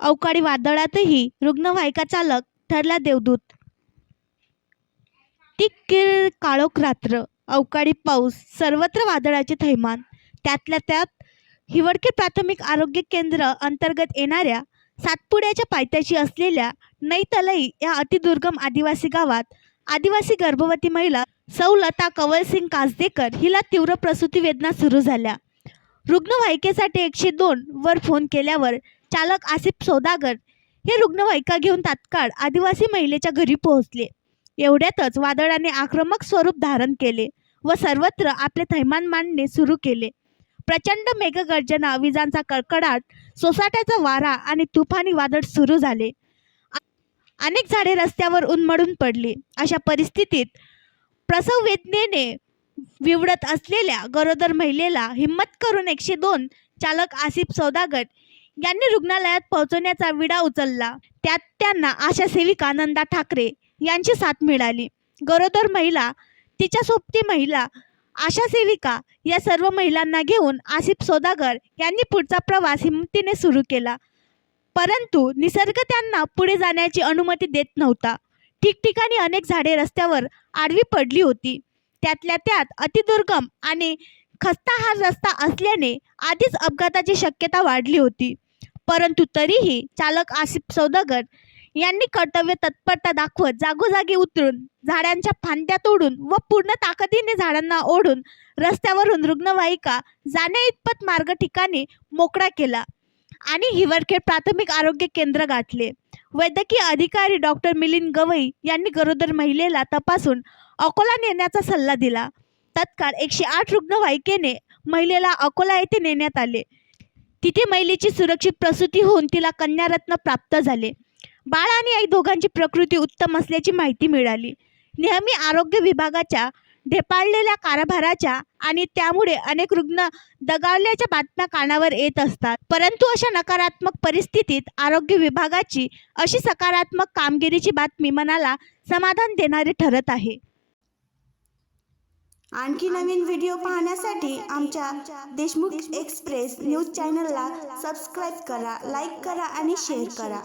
अवकाळी वादळातही रुग्णवाहिका चालक ठरला देवदूत. टिक्कीर काळोख रात्र, अवकाळी पाऊस, सर्वत्र वादळाचे थैमान. त्यातल्या त्यात हिवडके प्राथमिक आरोग्य केंद्र अंतर्गत येणाऱ्या सातपुड्याच्या पायथ्याशी असलेल्या नईतलई या अतिदुर्गम आदिवासी गावात आदिवासी गर्भवती महिला सौ लता कंवलसिंग कासदेकर हिला तीव्र प्रसूती वेदना सुरू झाल्या. रुग्णवाहिकेसाठी 102 वर फोन केल्यावर चालक आसिफ सौदागर हे रुग्णवाहिका घेऊन तात्काळ आदिवासी महिलेच्या घरी पोहोचले. एवढ्यातच वादळाने आक्रमक स्वरूप धारण केले व सर्वत्र आपले थैमान मांडणे सुरू केले. प्रचंड मेघगर्जना, विजांचा कडकडाट, सोसाट्याचा वारा आणि तुफानी वादळ सुरू झाले. अनेक झाडे रस्त्यावर उन्मळून पडली. अशा परिस्थितीत प्रसव वेदनेने विवळत असलेल्या गरोदर महिलेला हिम्मत करून 102 चालक आसिफ सौदागर यांनी रुग्णालयात पोहोचवण्याचा विडा उचलला. त्यात त्यांना आशा सेविका नंदा ठाकरे यांची साथ मिळाली. गरोदर महिला, तिच्या सोबती महिला, आशा सेविका या सर्व महिलांना घेऊन आसिफ सौदागर यांनी पुढचा प्रवास हिमतीने सुरू केला. परंतु निसर्ग त्यांना पुढे जाण्याची अनुमती देत नव्हता. ठिकठिकाणी अनेक झाडे रस्त्यावर आडवी पडली होती. त्यातल्या त्यात अतिदुर्गम आणि खस्ता हा रस्ता असल्याने आधीच अपघाताची शक्यता वाढली होती. परंतु तरीही चालक आसिफ सौदागर यांनी कर्तव्य तत्परता दाखवत जागोजागी उतरून झाडांच्या फांद्या तोडून व पूर्ण ताकदीने झाडांना ओढून रस्त्यावरून रुग्णवाहिका जाण्या इतपत मार्ग ठिकाणी मोकळा केला आणि हिवरखेड प्राथमिक आरोग्य केंद्र गाठले. वैद्यकीय अधिकारी डॉक्टर मिलिंद गवई यांनी गरोदर महिलेला तपासून अकोला नेण्याचा सल्ला दिला. तत्काळ 108 रुग्णवाहिकेने महिलेला अकोला येथे नेण्यात आले. तिथे महिलेची सुरक्षित प्रसूती होऊन तिला कन्यारत्न प्राप्त झाले. बाळ आणि आई दोघांची प्रकृती उत्तम असल्याची माहिती मिळाली. नेहमी आरोग्य विभागाच्या ढेपाळलेल्या कारभाराच्या आणि त्यामुळे अनेक रुग्ण दगावल्याच्या बातम्या कानावर येत असतात. परंतु अशा नकारात्मक परिस्थितीत आरोग्य विभागाची अशी सकारात्मक कामगिरीची बातमी मनाला समाधान देणारी ठरत आहे. आणखी नवीन व्हिडिओ पाहण्यासाठी आमच्या देशमुख एक्सप्रेस न्यूज चॅनलला सबस्क्राईब करा, लाईक करा आणि शेअर करा.